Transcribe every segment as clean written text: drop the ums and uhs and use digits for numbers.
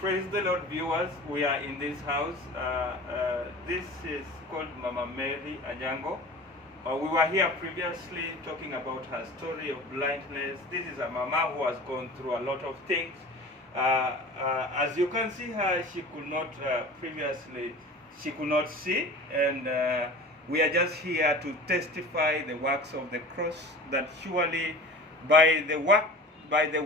Praise the Lord, viewers. We are in this house. This is called Mama Mary Anyango. We were here previously talking about her story of blindness. This is a mama who has gone through a lot of things. As you can see her, she could not previously, she could not see, and we are just here to testify the works of the cross, that surely by the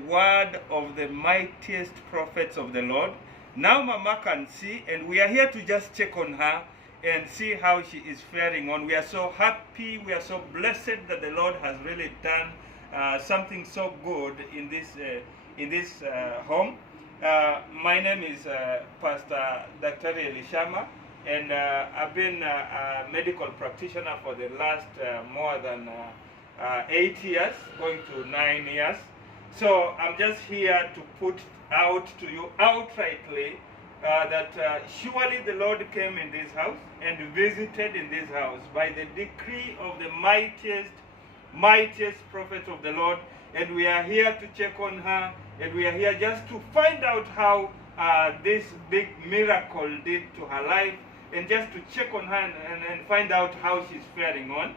word of the mightiest prophets of the Lord, now Mama can see, and we are here to just check on her and see how she is faring on. We are so happy, we are so blessed that the Lord has really done something so good in this home. My name is Pastor Dr. Elishama, and I've been a medical practitioner for the last more than 8 years, going to 9 years. So I'm just here to put out to you outrightly that surely the Lord came in this house and visited in this house by the decree of the mightiest prophet of the Lord. And we are here to check on her, and we are here just to find out how this big miracle did to her life, and just to check on her and find out how she's faring on.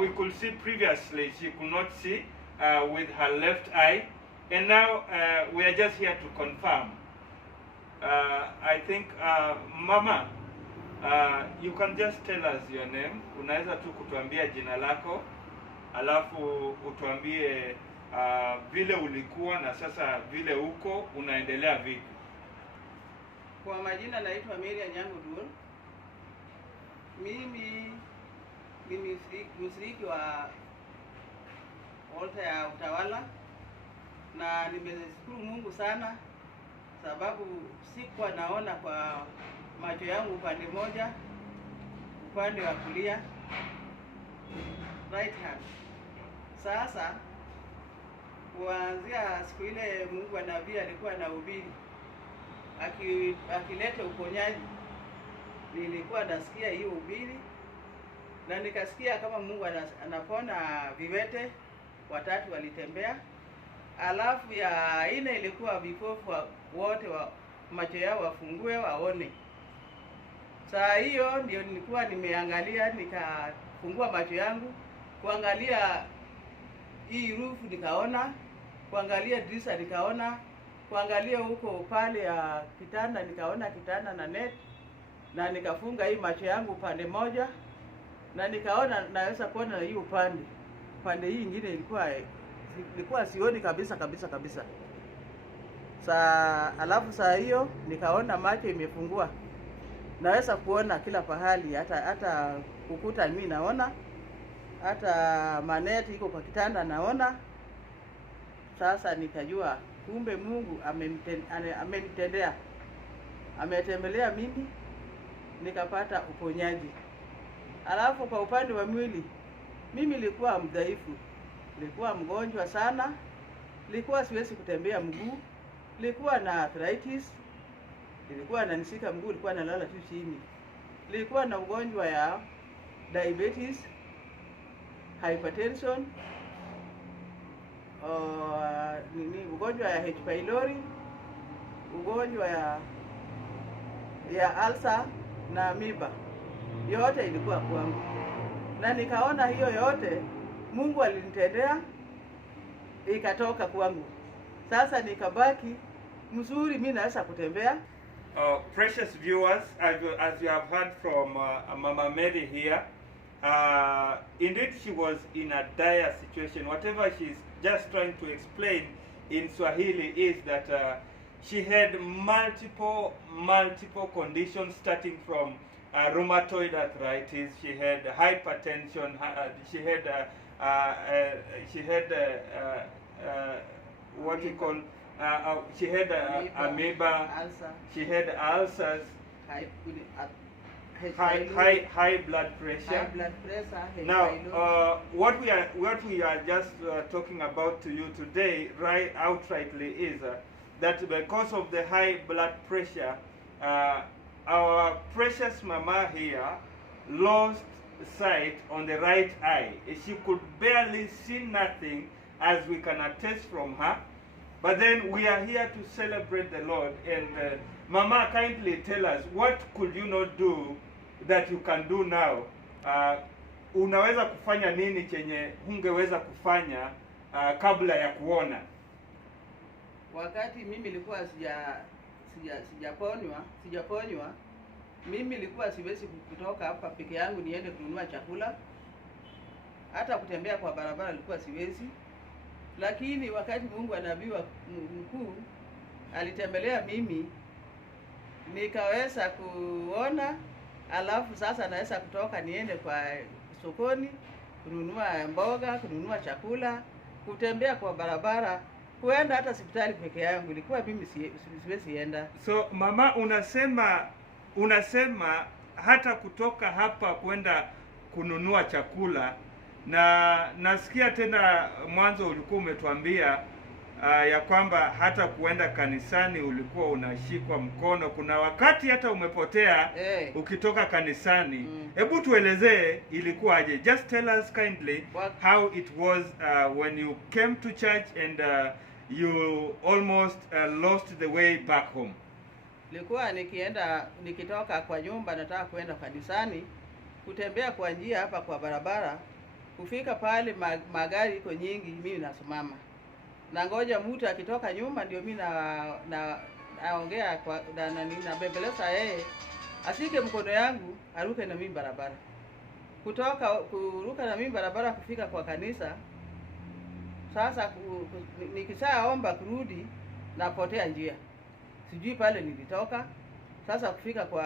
We could see previously she could not see with her left eye, and now we are just here to confirm. I think Mama, you can just tell us your name. Unaweza tu kutuambia jina lako, alafu utuambie vile ulikuwa na sasa vile uko unaendelea vipi. Kwa majina naitwa Mary Anyango. Mimi ni mshiriki wa altar ya utawala, na nimeshukuru Mungu sana sababu sikuwa naona kwa macho yangu upande moja, upande wa kulia, right hand. Sasa kuanzia siku ile Mungu wa nabii alikuwa anahubiri akileta uponyaji, nilikuwa nasikia hiyo ubiri, na nikasikia kama Mungu anapona viwete watatu walitembea. Alafu ya ine ilikuwa vipofu wote wa macho yao wafungue waone. Saa hiyo ndio nilikuwa nimeangalia, nikafungua macho yangu kuangalia hii roof, nikaona, kuangalia dirisha nikaona, kuangalia huko pale ya kitanda nikaona kitanda na net, na nikafunga hii macho yangu upande moja, na nikaona naweza kuona hii upande hii nyingine ilikuwa sioni kabisa. Alafu saa hiyo nikaona macho imefungua, naweza kuona kila pahali, hata ukuta mimi naona, hata maneti iko kwa kitanda naona. Sasa nikajua kumbe Mungu amenitendea, ametembelea mimi, nikapata uponyaji. Alafu kwa upande wa mwili, mimi nilikuwa mdhaifu, nilikuwa mgonjwa sana, nilikuwa siwezi kutembea mguu, nilikuwa na arthritis, nilikuwa nanisika mguu, nilikuwa nalala tu chini, nilikuwa na ugonjwa ya diabetes, hypertension, ugonjwa ya H. pylori, ugonjwa ya ulcer na amoeba. Yote ilikuwa kwangu, na nikaona hiyo yote Mungu alinitendea, ikatoka kwangu. Sasa nikabaki mzuri, mimi naweza kutembea. Precious viewers, as you have heard from Mama Mary here, indeed she was in a dire situation. Whatever she's just trying to explain in Swahili is that she had multiple conditions, starting from rheumatoid arthritis, she had hypertension, she had what you call she had amoeba, she had ulcers, high blood pressure. Now, what we are just talking about to you today, right outrightly, is that because of the high blood pressure, our precious Mama here lost sight on the right eye. She could barely see nothing, as we can attest from her. But then we are here to celebrate the Lord. And Mama, kindly tell us, what could you not do that you can do now? Unaweza kufanya nini chenye hungeweza kufanya kabla ya kuona? Wakati mimi nilikuwa sijaponywa, mimi nilikuwa siwezi kutoka hapa peke yangu niende kununua chakula. Hata kutembea kwa barabara nilikuwa siwezi. Lakini wakati Mungu nabii mkuu alitembelea mimi, nikaweza kuona, alafu sasa naweza kutoka niende kwa sokoni kununua mboga, kununua chakula, kutembea kwa barabara, kuenda hata hospitali peke yangu ilikuwa mimi siwezi enda. So Mama, unasema hata kutoka hapa kwenda kununua chakula, na nasikia tena mwanzo ulikuwa umetuambia ya kwamba hata kuenda kanisani ulikuwa unashikwa mkono. Kuna wakati hata umepotea ukitoka kanisani. Hebu tuelezee ilikuwaje? Just tell us kindly how it was when you came to church and you almost lost the way back home. Nilikuwa nikitoka kwa nyumba nataka kwenda kanisani, kutembea kwa njia hapa kwa barabara, kufika pale magari iko nyingi, mimi nasimama na ngoja mtu akitoka nyuma, ndio mimi naongea kwa na bembeleza yeye asike mkono yangu aruke na mimi barabara. Kuruka na mimi barabara kufika kwa kanisa. Sasa nikisaomba kurudi napotea njia, sijui pale nilitoka. Sasa kufika kwa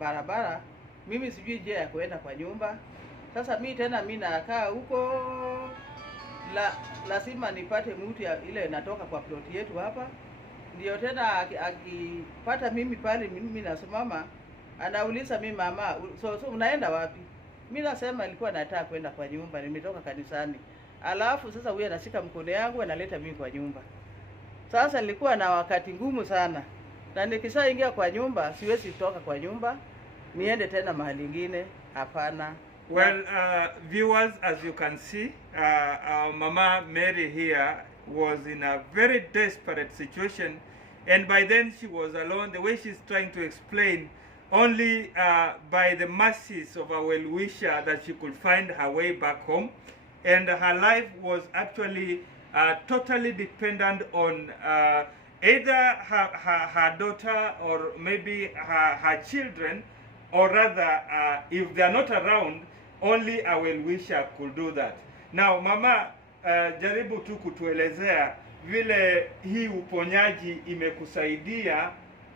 barabara mimi sijui njia ya kuenda kwa nyumba. Sasa mimi nakaa huko, lazima nipate mtu ile natoka kwa ploti yetu hapa. Ndio tena akipata mimi pale mimi nasimama, anauliza mimi, mama, so unaenda wapi? Mimi nasema nilikuwa nataka kwenda kwa nyumba, nimetoka kanisani. Alafu sasa huyu anashika mkono yangu analeta mimi kwa nyumba. Sasa nilikuwa na wakati ngumu sana. Na nikishaingia kwa nyumba siwezi kutoka kwa nyumba niende tena mahali nyingine, hapana. Well, viewers, as you can see, our Mama Mary here was in a very desperate situation, and by then she was alone. The way she's trying to explain, only by the mercies of our well-wisher that she could find her way back home, and her life was actually totally dependent on either her daughter or maybe her children, or rather if they are not around, only a well-wisher could do that. Now Mama, jaribu tu kutuelezea vile hii uponyaji imekusaidia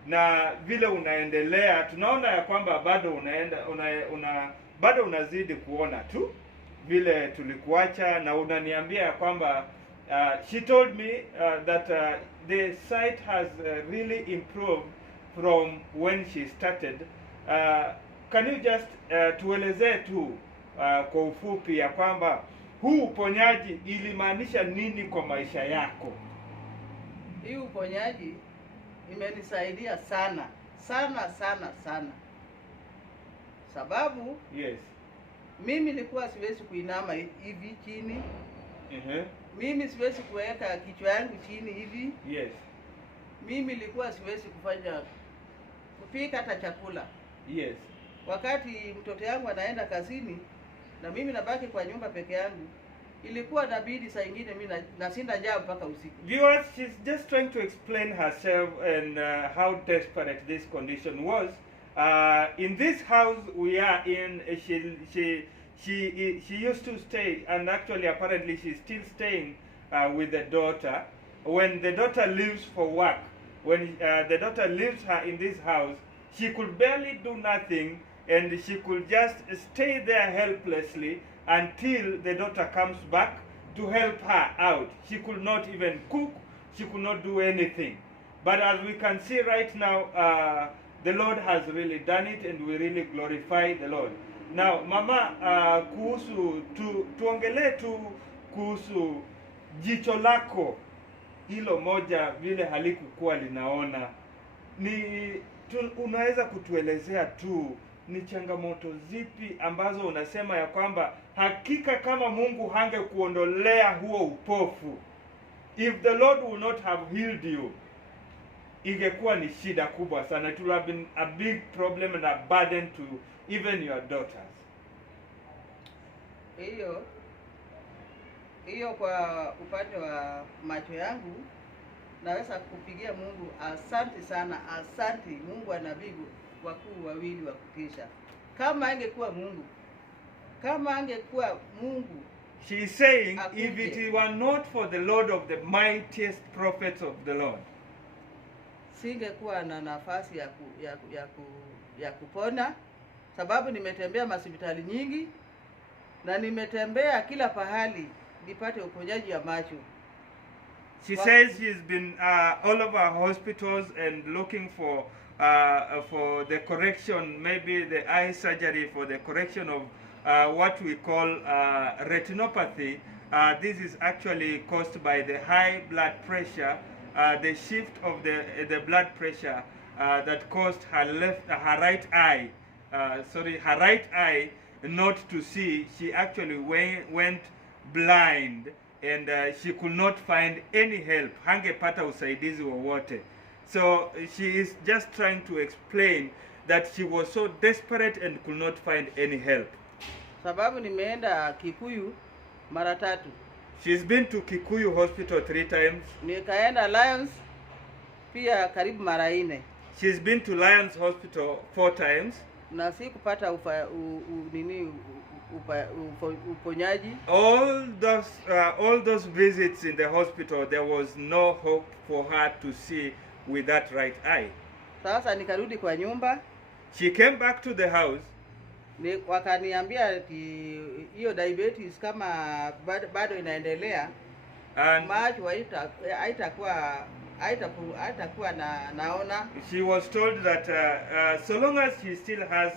na vile unaendelea. Tunaona ya kwamba bado bado unazidi kuona tu vile tulikuacha, na unaniambia ya kwamba she told me that the sight has really improved from when she started. Can you just tuelezee tu kwa ufupi ya kwamba huu uponyaji ilimaanisha nini kwa maisha yako? Hii uponyaji imenisaidia sana sana sana sana. Sababu yes, mimi nilikuwa siwezi kuinama hivi chini. Mimi siwezi kuweka kichwa yangu chini hivi. Yes. Mimi nilikuwa siwezi kupika hata chakula. Yes. Wakati mtoto yangu anaenda kazini na mimi nabaki kwa nyumba peke yangu, ilikuwa inabidi saa nyingine mimi nasinda njaa mpaka usiku. Viewers, she's just trying to explain herself and how desperate this condition was. In this house we are in, she used to stay, and actually apparently she's still staying with the daughter. When the daughter leaves for work, when the daughter leaves her in this house, she could barely do nothing, and she could just stay there helplessly until the daughter comes back to help her out. She could not even cook, she could not do anything. But as we can see right now, the Lord has really done it, and we really glorify the Lord. Now Mama, tuongelee tu kuhusu jicho lako hilo moja vile halikukuwa linaona. Unaweza kutuelezea tu ni changamoto zipi ambazo unasema ya kwamba hakika kama Mungu hangekuondolea huo upofu, if the Lord would not have healed you, ingekuwa ni shida kubwa sana. It would have been a big problem and a burden to even your daughters. Hiyo kwa upande wa macho yangu naweza kupigia Mungu asante sana. Asante Mungu ana bibi wakuu wawili wa kutisha. Kama angekuwa Mungu, she is saying, if it were not for the Lord of the mightiest prophets of the Lord, singekuwa na nafasi ya kupona, sababu nimetembea hospitali nyingi na nimetembea kila pahali nipate uponyaji wa macho. She says she's been all over hospitals and looking for the correction, maybe the eye surgery for the correction of what we call retinopathy. This is actually caused by the high blood pressure, the shift of the blood pressure that caused her right eye not to see. She actually went blind, and she could not find any help. Hangepata usaidizi wowote. So she is just trying to explain that she was so desperate and could not find any help. Sababu nimeenda Kikuyu mara 3. She's been to Kikuyu Hospital 3 times. Nikaenda Lions pia karibu mara 4. She's been to Lions Hospital 4 times. Na sikupata uponyaji. All those visits in the hospital, there was no hope for her to see with that right eye. Sasa nikarudi kwa nyumba. She came back to the house. Wakaniambia ati hiyo diabetes kama bado inaendelea, macho haitakuwa naona. She was told that so long as she still has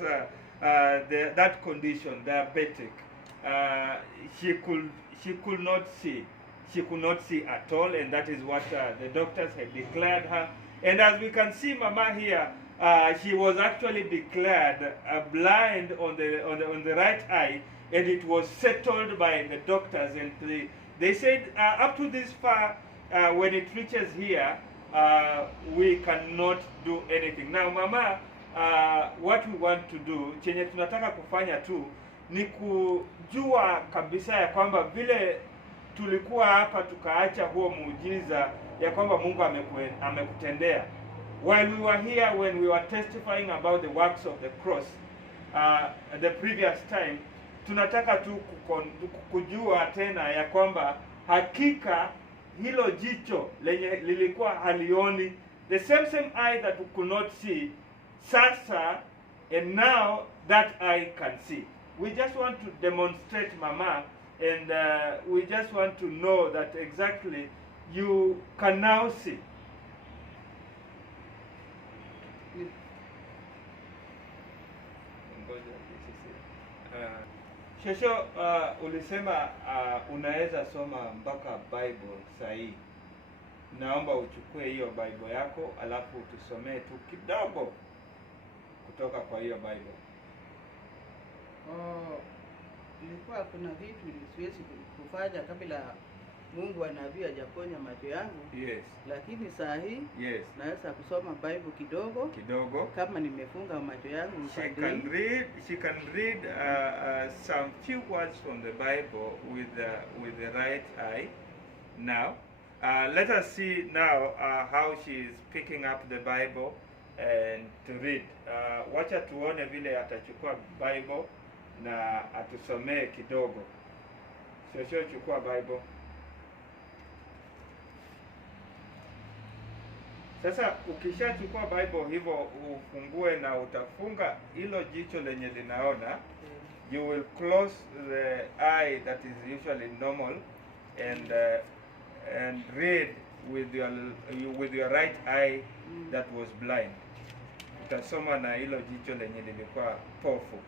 that condition, diabetic, she could not see. She could not see at all, and that is what the doctors had declared her. And as we can see, Mama here, she was actually declared blind on the right eye, and it was settled by the doctors. And they said up to this far, when it reaches here, we cannot do anything. Now, Mama, what we want to do, chenye tunataka kufanya tu ni kujua kabisa ya kwamba vile tulikuwa hapa tukaacha huo muujiza ya kwamba Mungu amekutendea. While we were here, when we were testifying about the works of the cross the previous time, tunataka tu kujua tena ya kwamba hakika hilo jicho lenye lilikuwa halioni, the same eye that we could not see, sasa, and now that eye can see. We just want to demonstrate, Mama, and we just want to know that exactly you can now see. Shosho, ulisema unaweza soma mpaka Bible sahi. Naomba uchukue hiyo Bible yako alafu utusomee tu kidogo kutoka kwa hiyo Bible. Ilikuwa kuna vitu siwezi kufanya kabla Mungu anabii hajaponya macho yangu. Yes. Lakini saa hii naweza kusoma Bible kidogo kama nimefunga macho yangu. She can read some few words from the Bible with the right eye. Now, let us see now how she is picking up the Bible and to read. Wacha tuone vile atachukua Bible na atusomee kidogo. Sio chukua Bible. Sasa ukishachukua Bible hivyo ufungue na utafunga hilo jicho lenye linaona. You will close the eye that is usually normal and read with your right eye that was blind. Utasoma na hilo jicho lenye lilikuwa pofu.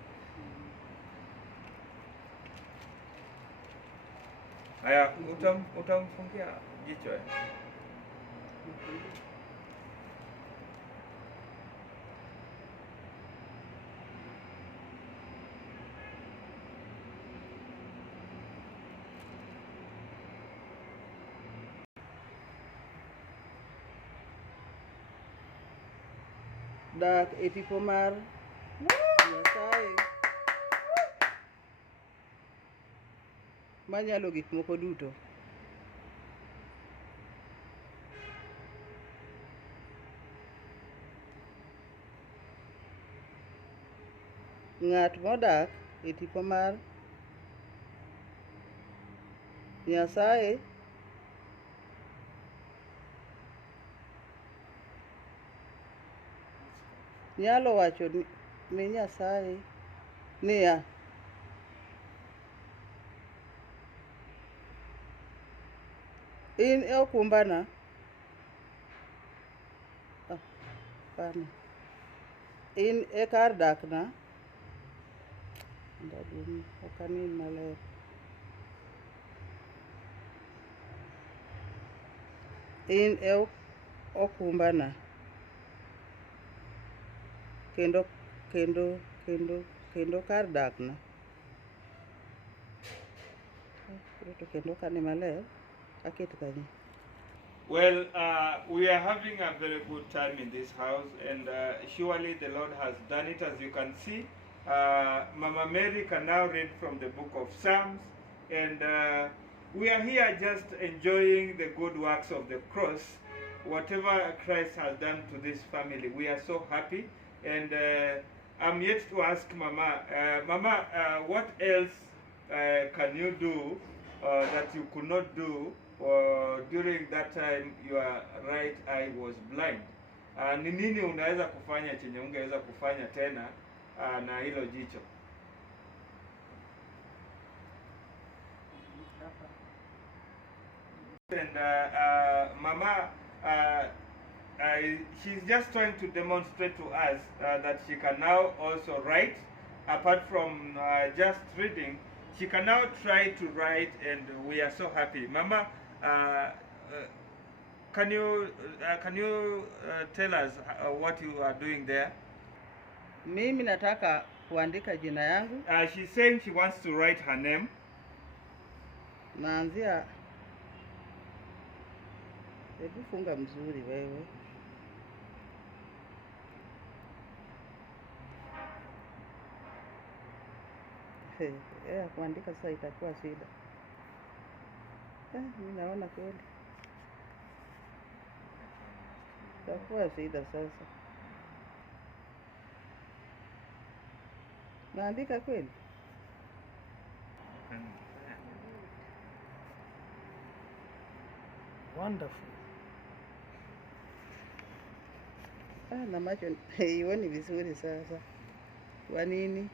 Haya, utamfungia jicho. dak e tipo mar Nyasaye manyalo gik moko duto. Ng'at modak e tipo mar Nyasaye nyalo wacho ni Nyasaye niya, in e okumbana, in e kar dakna, ok anin maler. In e okumbana, kendo kar dakna. Kendo kane maler aket kanyo. Well, we are having a very good time in this house, and surely the Lord has done it. As you can see, Mama Mary can now read from the book of Psalms, and we are here just enjoying the good works of the cross. Whatever Christ has done to this family, we are so happy. And I'm yet to ask Mama, what else can you do that you could not do during that time your right eye was blind? Ni nini unaweza kufanya chenye ungeweza kufanya tena na hilo jicho? And Mama, she's just trying to demonstrate to us that she can now also write. Apart from just reading, she can now try to write, and we are so happy. Mama, can you tell us what you are doing there? Mimi nataka kuandika jina yangu. She's saying she wants to write her name. Naanzia, hebu funga mzuri wewe. Kuandika sasa itakuwa shida. Mimi naona kweli itakuwa shida sasa. Naandika kweli? Wonderful. Na macho ioni vizuri sasa. Kwa nini?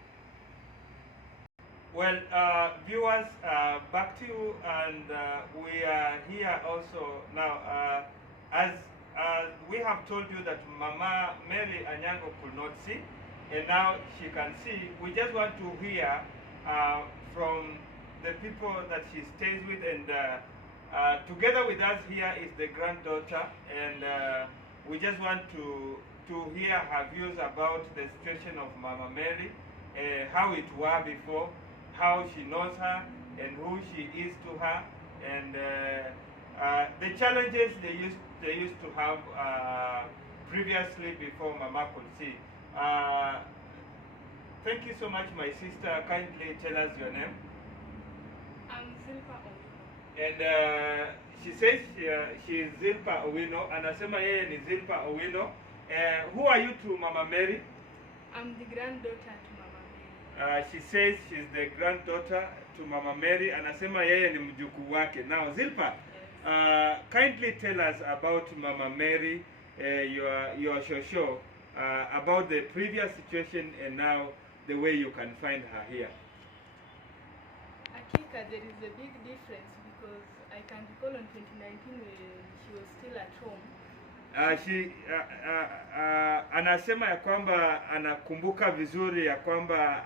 Well, viewers, back to you, and we are here also now. As we have told you that Mama Mary Anyango could not see, and now she can see. We just want to hear from the people that she stays with, and together with us here is the granddaughter, and we just want to hear her views about the situation of Mama Mary, how it was before, how she knows her, and who she is to her, and the challenges they used to have previously before Mama could see. Thank you so much, my sister. Kindly tell us your name. I'm Zilpa Owino. And she says she is Zilpa Owino. Anasema yeye ni Zilpa Owino. Who are you to Mama Mary? I'm the granddaughter to Mama Mary. She says she's the granddaughter to Mama Mary. Anasema yeye ni mjukuu wake. Now, Zilpa, Yes. Kindly tell us about Mama Mary, your show, about the previous situation and now the way you can find her here. Akika, there is a big difference because I can recall on 2019 when she was still at home. Anasema ya kwamba anakumbuka vizuri ya kwamba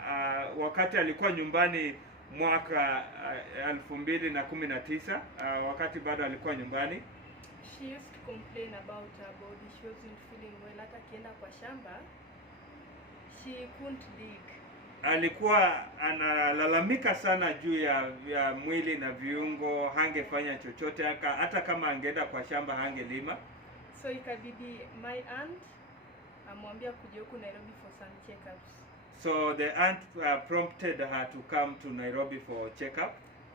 wakati alikuwa nyumbani mwaka 2019, wakati bado alikuwa nyumbani. She used to complain about her body. She wasn't feeling well. Hata akienda kwa shamba, she couldn't dig. Alikuwa analalamika sana juu ya mwili na viungo, hangefanya chochote, hata kama angeenda kwa shamba hangelima. So ikabidi my aunt akamwambia kuja huku Nairobi for some checkups. So the aunt prompted her to come to Nairobi for checkup.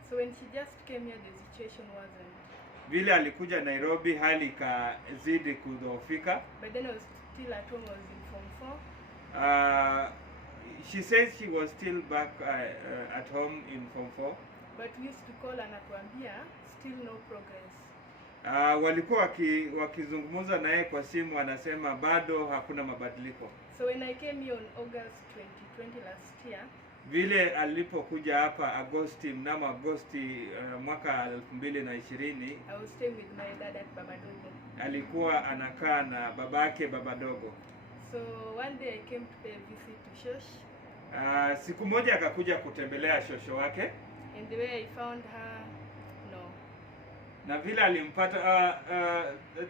So when she just came here, the situation wasn't. Vile alikuja Nairobi hali ikazidi kudhoofika. But then I was still at home, I was in Form 4. She says she was still back at home in Form 4. But we used to call anakuambia still no progress. Walikuwa wakizungumza naye kwa simu, anasema bado hakuna mabadiliko. So when I came here on August 2020 last year, vile alipokuja hapa mnamo Agosti mwaka 2020, I was staying with my dad at Babadogo. Alikuwa anakaa na babake Babadogo. So one day I came to pay a visit to Shosh. Siku moja akakuja kutembelea shosho wake. And the way I found her, no. Na vile alimpata,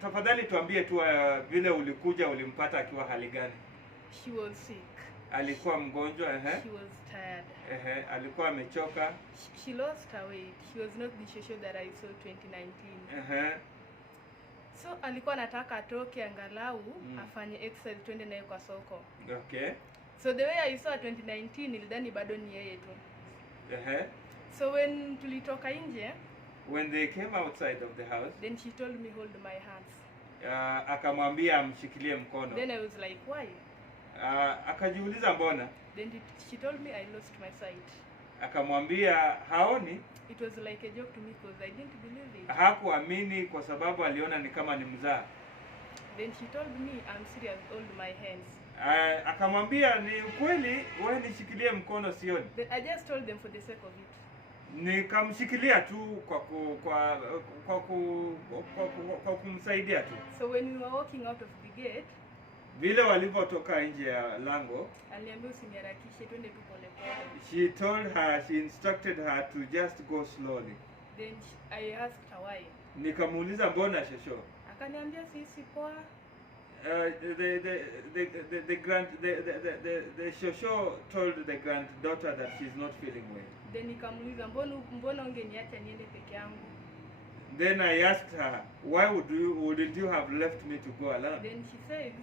tafadhali tuambie tu vile ulikuja ulimpata akiwa hali gani? She was sick. Alikuwa mgonjwa, She was tired. Alikuwa amechoka. She lost her weight. She was not the shosho that I saw 2019. So alikuwa anataka atoke angalau afanye exercise twende naye kwa soko. Okay. So the way I saw 2019 nilidhani bado ni yeye tu. So when tulitoka nje, when they came outside of the house, then she told me hold my hands. Akamwambia amshikilie mkono. Then I was like, why? Akajiuliza mbona. Then she told me I lost my sight. Akamwambia haoni. It was like a joke to me because I didn't believe it. Hakuamini kwa sababu aliona ni kama ni mzaha. Then she told me I'm serious, hold my hands. Akamwambia ni ukweli, wewe nishikilie mkono sioni. Then I just told them for the sake of it. Nikamshikilia tu kwa kumsaidia tu. So when we were walking out of the gate, vile walivyotoka nje ya lango, aliambia usiniharakishe twende tu pole pole. She instructed her to just go slowly. Then I asked her why. Nikamuuliza mbona shosho? Akaniambia sisi poa. The shosho told the granddaughter that she's not feeling well. Then nikamuuliza mbona ungeniacha niende peke yangu? Then I asked her, why wouldn't you have left me to go alone? Then she says,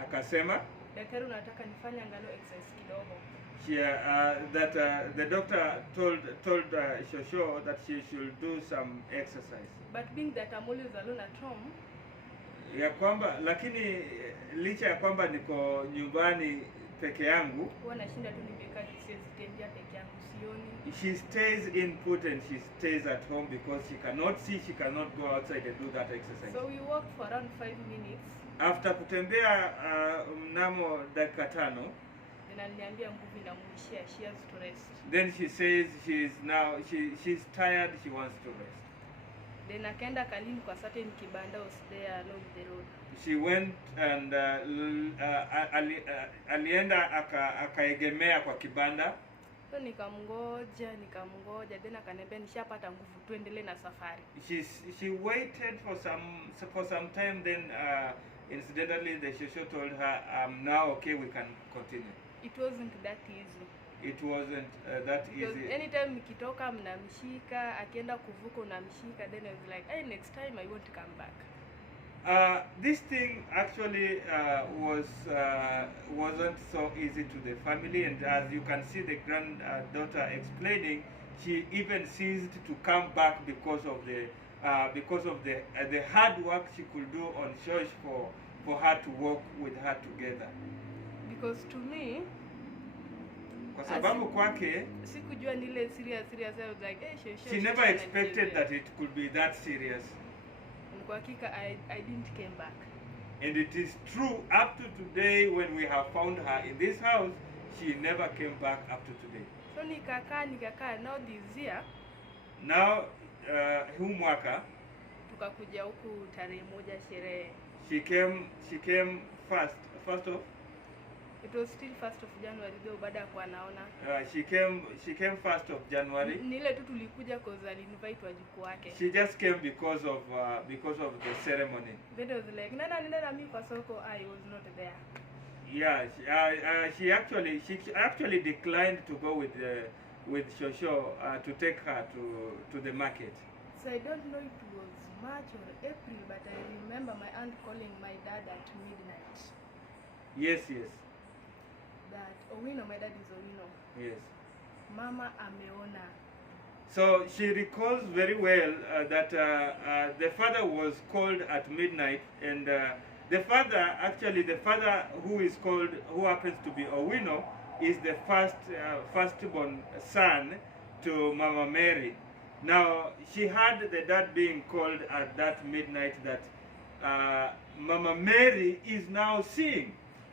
akasema, daktari unataka nifanye angalo exercise kidogo. The doctor told Shosho that she should do some exercise. But being that I'm always alone at home, ya kwamba lakini licha ya kwamba niko nyumbani peke yangu, huwa nashinda tu nimekaa sitembea peke yangu sioni. She stays input and she stays at home because she cannot see, she cannot go outside and do that exercise. So we walked for around 5 minutes. After kutembea mnamo dakika 5, then aliniambia nguvu inamuishia, she has to rest. Then she says she's tired, she wants to rest. Then akaenda kalini kwa certain kibanda was there along the road. She went and alienda akaegemea kwa kibanda. So nikamngoja then akaniambia nishapata nguvu tuendelee na safari. She waited for some time, then incidentally the shosho told her now okay, we can continue. It wasn't that easy. It wasn't that because easy. Anytime nikitoka mnamshika, akienda kuvuka unamshika, then I was like, hey, next time I want to come back. This thing actually wasn't so easy to the family, and as you can see the granddaughter explaining, she even ceased to come back because of the hard work she could do on church for her to walk with her together. Because to me, kwa sababu kwake sikujua nile serious I was like, hey, she never expected that it could be that serious. Kwa hakika I didn't came back. And it is true up to today, when we have found her in this house, she never came back up to today. So nikakaa now this year. Now huu mwaka tukakuja huku tarehe 1 sherehe. She came first of it was still 1st of January though, baada ya kuwa naona. She came 1st of January. Nile tu tulikuja cause alinvite wajukuu wake. She just came because of the ceremony. Then I was like, nenda na mimi kwa soko. I was not there. Yeah, she actually declined to go with Shosho to take her to the market. So I don't know it was March or April, but I remember my aunt calling my dad at midnight. Yes, yes. That Owino, my dad is Owino. Yes. Mama ameona. So she recalls very well that the father was called at midnight, and the father who happens to be Owino, is the firstborn son to Mama Mary. Now she heard the dad being called at that midnight that Mama Mary is now seeing.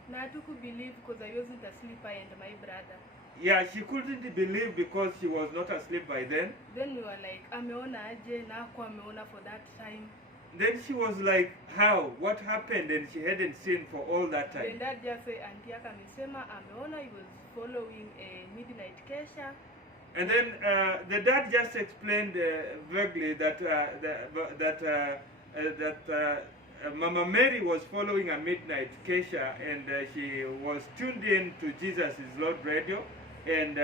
Na hatuku believe because I wasn't asleep, I and my brother. Yeah, she couldn't believe because she was not asleep by then. Then we were like, ameona aje na hakuwa ameona for that time. Then she was like, how? What happened? And she hadn't seen for all that time. Then dad just said, auntie yake amesema ameona, he was following a midnight kesha. And then the dad just explained vaguely that Mama Mary was following a midnight kesha, and she was tuned in to Jesus' Lord radio, and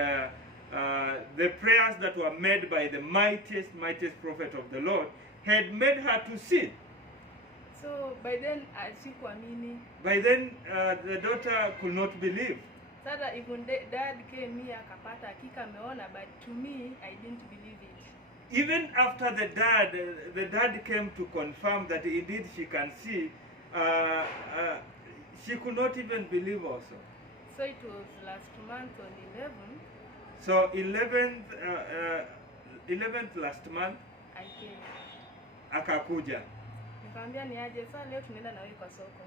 the prayers that were made by the mightiest prophet of the Lord had made her to see. So by then, sikuamini. By then, the daughter could not believe. Sasa even dad came here akapata hakika ameona, but to me, I didn't believe it. Even after the dad came to confirm that indeed she can see, she could not even believe also. So it was last month on 11th. So 11th last month, I came. akakuja. Nikamwambia ni aje sasa leo tunaenda na wewe kwa soko.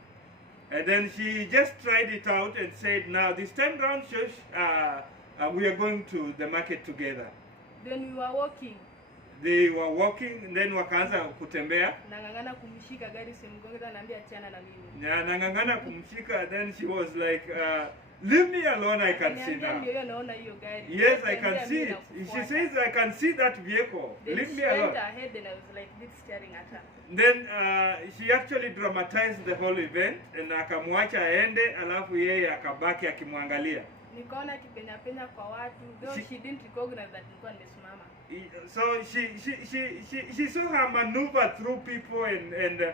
And then she just tried it out and said, now this time round, church, we are going to the market together. Then we were walking. They were walking, and then wakaanza kutembea. Nangangana kumshika gari simgonga naambia achana na mimi. Nangangana kumshika, then she was like, leave me alone, I can see now. Yes, I can see it. She says, I can see that vehicle. Then leave me she alone. went ahead and I was like this staring at her. Then she actually dramatized the whole event, and akamwacha aende, alafu yeye akabaki akimwangalia. Nikaona kipenya penya kwa watu, though she didn't recognize that nilikuwa nimesimama. So she saw her maneuver through people, and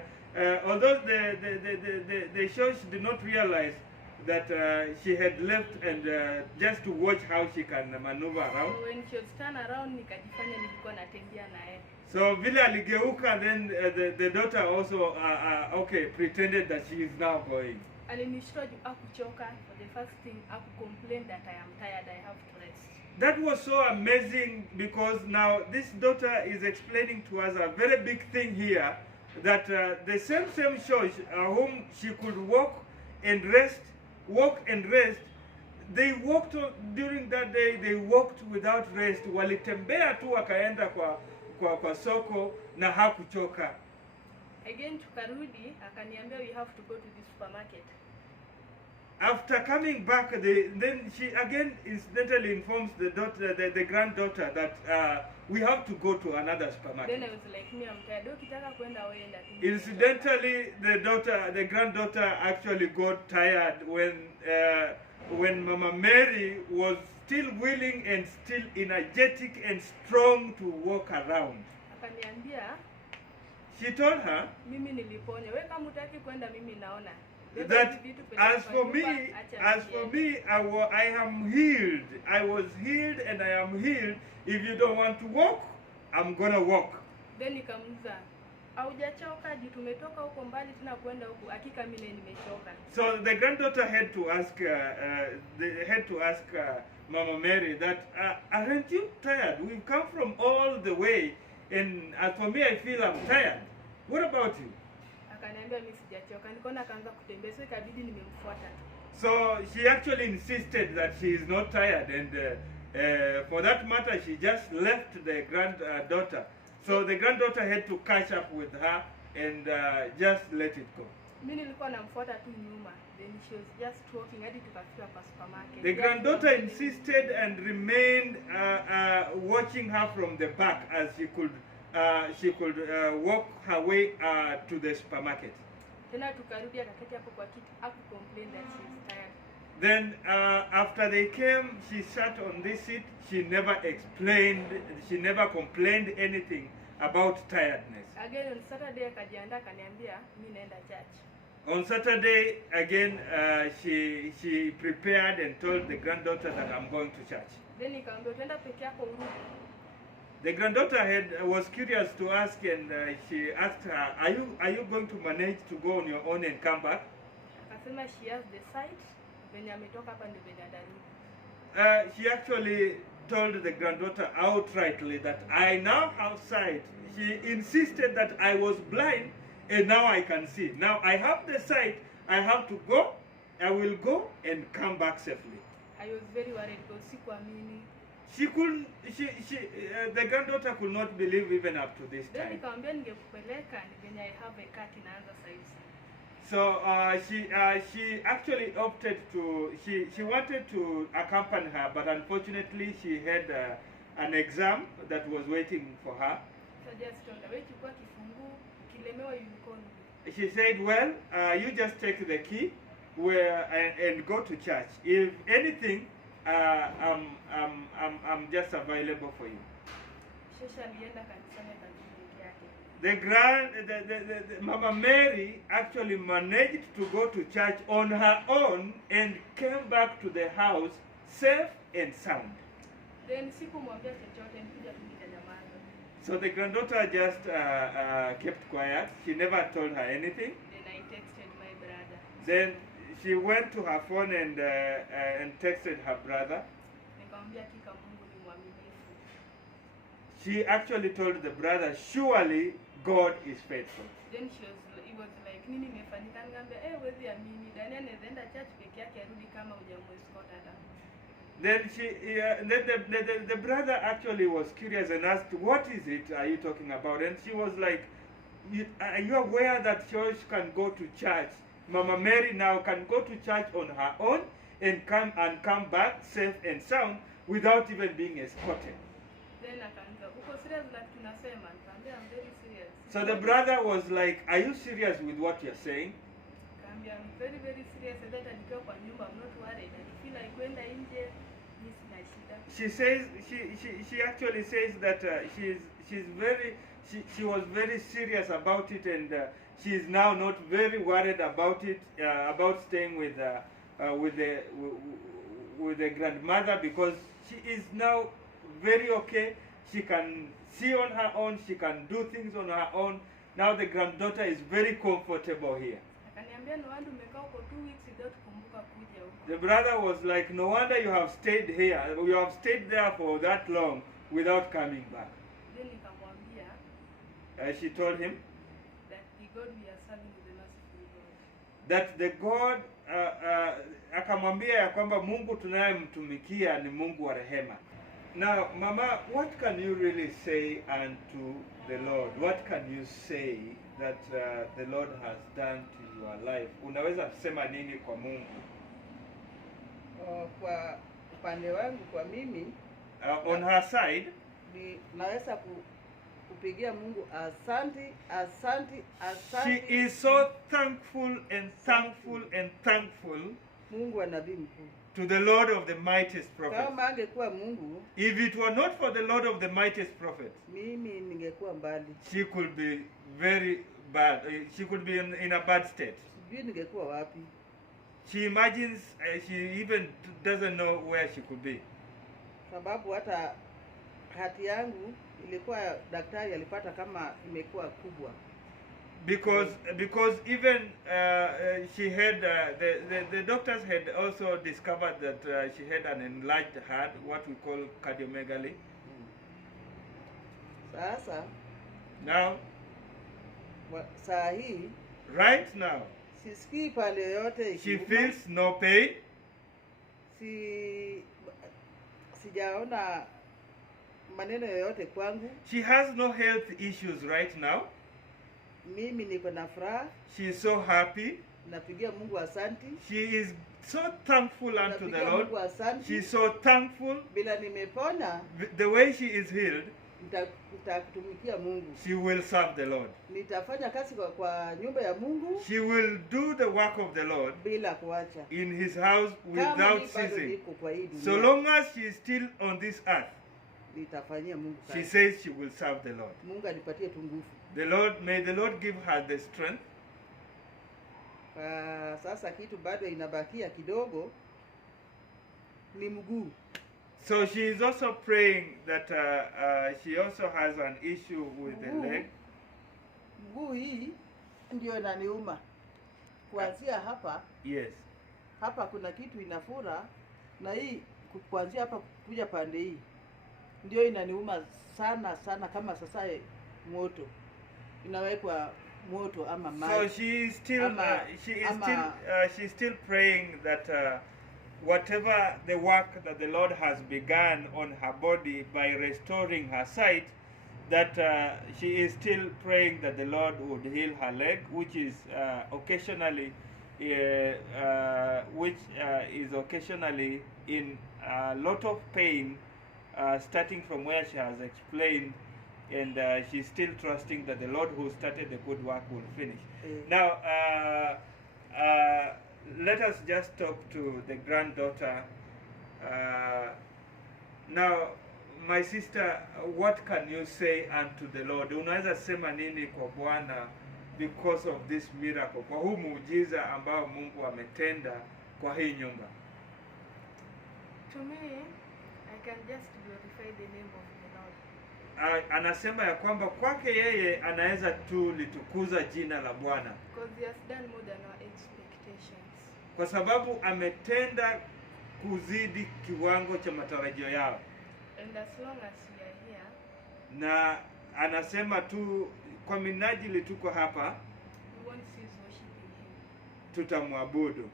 although the church did not realize that she had left, and just to watch how she can maneuver around. So when she was turned around, nikajifanya nilikuwa natembea naye. So vile aligeuka, then the daughter also pretended that she is now going. Alinishtua juu akuchoka. For the first thing, complained that I am tired, I have to rest. That was so amazing, because now this daughter is explaining to us a very big thing here, that the same church whom she could walk and rest, they walked during that day, they walked without rest. Walitembea tu wakaenda kwa soko na hakuchoka. Again tukarudi, akaniambia we have to go to this supermarket. After coming back, then she again incidentally informs the granddaughter that we have to go to another supermarket. Then I was like, me, I'm tired. Ukitaka kwenda wewe. Incidentally, the granddaughter actually got tired when Mama Mary was still willing and still energetic and strong to walk around. Akaniambia, she told her, mimi niliponya, wewe kama hutaki kwenda mimi naona. That as for me, I am healed. I was healed and I am healed. If you don't want to walk, I'm gonna walk. Then nikamuuliza, haujachoka? Juu tumetoka huko mbali tena kwenda huko. Hakika mimi nimechoka. So the granddaughter had to ask Mama Mary that aren't you tired? We've come from all the way, and as for me, I feel I'm tired. What about you? Akaniambia mimi sijachoka. Nikaona akaanza kutembea, so ikabidi nimemfuata. So she actually insisted that she is not tired, and for that matter, she just left the granddaughter. So the granddaughter had to catch up with her and just let it go. Mimi nilikuwa namfuata tu nyuma. Then she was just walking hadi tukafika kwa supermarket. The granddaughter insisted and remained watching her from the back as she could walk her way to the supermarket. Tena tukarudi akaketi hapo kwa kiti, complained that she is tired. Then after they came, she sat on this seat. She never complained anything about tiredness. Again on Saturday akajiandaa akaniambia mimi naenda church. On Saturday, again, she prepared and told the granddaughter that I'm going to church. Then nikamwambia utaenda peke yako urudi. The granddaughter was curious to ask, and she asked her, are you going to manage to go on your own and come back? Akasema she has the sight, venye ametoka hapa ndio venye atarudi. She actually told the granddaughter outrightly that I now have sight. She insisted that I was blind and now I can see. Now I have the sight, I have to go, I will go and come back safely. I was very worried because sikuamini. She couldn't, the granddaughter could not believe even up to this Then time. nikamwambia ningekupeleka ni venye I have a cut inaanza saizi. So she actually opted to, she wanted to accompany her, but unfortunately she had an exam that was waiting for her. So just told her, wewe chukua kifungu, ukilemewa unicorn. She said, well, you just take the key and go to church. If anything, I'm just available for you. Shesha alienda kanisani akajipeleka yake. The Mama Mary actually managed to go to church on her own and came back to the house safe and sound. Then sikumwambia chochote, nikuja tu nikanyamaza. So the granddaughter just kept quiet. She never told her anything. Then I texted my brother. Then she went to her phone and texted her brother. Nikamwambia kika Mungu ni mwaminifu. She actually told the brother, surely God is faithful. Then he was like, nini imefanyika? Nikamwambia, wezi amini, Dani anaenda church peke yake arudi kama hujamwescort hata. Then the brother actually was curious and asked, what is it are you talking about? And she was like, are you aware that Josh can go to church? Mama Mary now can go to church on her own and come back safe and sound without even being escorted. Then akaanza, uko serious na tunasema? Nikamwambia, I'm very serious. So the brother was like, are you serious with what you're saying? Nikamwambia, I'm very very serious. Hata nikiwa kwa nyumba, I'm not worried. Nikifeel like kwenda nje, mimi sina shida. She says she actually says that she was very serious about it, and she is now not very worried about it, about staying with the grandmother, because she is now very okay. She can see on her own, she can do things on her own. Now the granddaughter is very comfortable here. Akaniambia, no wonder umekaa huko 2 weeks without kukumbuka kuja huko. The brother was like, no wonder you have stayed here, you have stayed there for that long without coming back. Then nikamwambia, She told him that the God we are serving is a merciful God. that the God, akamwambia ya kwamba Mungu tunayemtumikia ni Mungu wa rehema. Now, Mama, what can you really say unto the Lord? What can you say that the Lord has done to your life? Unaweza kusema nini kwa Mungu? Kwa upande wangu, kwa mimi, On her side, naweza kupigia Mungu asanti. she is so thankful and thankful and thankful Mungu wa nabii mkuu. to the Lord of the mightiest prophet. Kama angekuwa Mungu, If it were not for the Lord of the mightiest prophet, mimi ningekuwa mbali. she could be very bad. She could be in a bad state. Sijui ningekuwa wapi. She imagines, she even doesn't know where she could be. Sababu hata hati yangu ilikuwa daktari alipata kama imekuwa kubwa. Because even she had the doctors had also discovered that she had an enlarged heart, what we call cardiomegaly. Sasa Now, saa hii right now, sisikii pale yote she ikiuma. feels no pain. Sijaona maneno yoyote kwangu. She has no health issues right now. Mimi niko na furaha. She is so happy. Napigia Mungu asanti. She is so thankful unto the Napigia Lord. Mungu asanti. She is so thankful. Bila nimepona, The way she is healed, nitakutumikia Mungu. she will serve the Lord. Nitafanya kazi kwa nyumba ya Mungu She will do the work of the Lord bila kuacha. in his house without Kama bado ceasing. niko kwa hii dunia, So long as she is still on this earth, nitafanyia Mungu she kazi. says she will serve the Lord. Mungu anipatie tu nguvu. May the Lord give her the strength. Sasa kitu bado inabakia kidogo ni mguu. So she is also praying that she also has an issue with the leg. Mguu hii ndio inaniuma. Kuanzia hapa. Yes. Hapa kuna kitu inafura na hii kuanzia hapa kuja pande hii ndio inaniuma sana sana, kama sasa moto inawekwa moto ama maji. So she is still she's still praying that whatever the work that the Lord has begun on her body by restoring her sight, that she is still praying that the Lord would heal her leg, which is occasionally in a lot of pain, starting from where she has explained, and she's still trusting that the Lord who started the good work will finish. Now, let us just talk to the granddaughter. Now, my sister, what can you say unto the Lord? Unaweza sema nini kwa Bwana because of this miracle, kwa huu muujiza ambao Mungu ametenda kwa hii nyumba? To me, I can just glorify the name of the Lord. Anasema ya kwamba kwake yeye anaweza tu litukuza jina la Bwana. Because he has done more than our expectations. Kwa sababu ametenda kuzidi kiwango cha matarajio yao. And as long as we are here, na anasema tu kwa minajili tuko hapa, we want to cease worshiping him. tutamwabudu.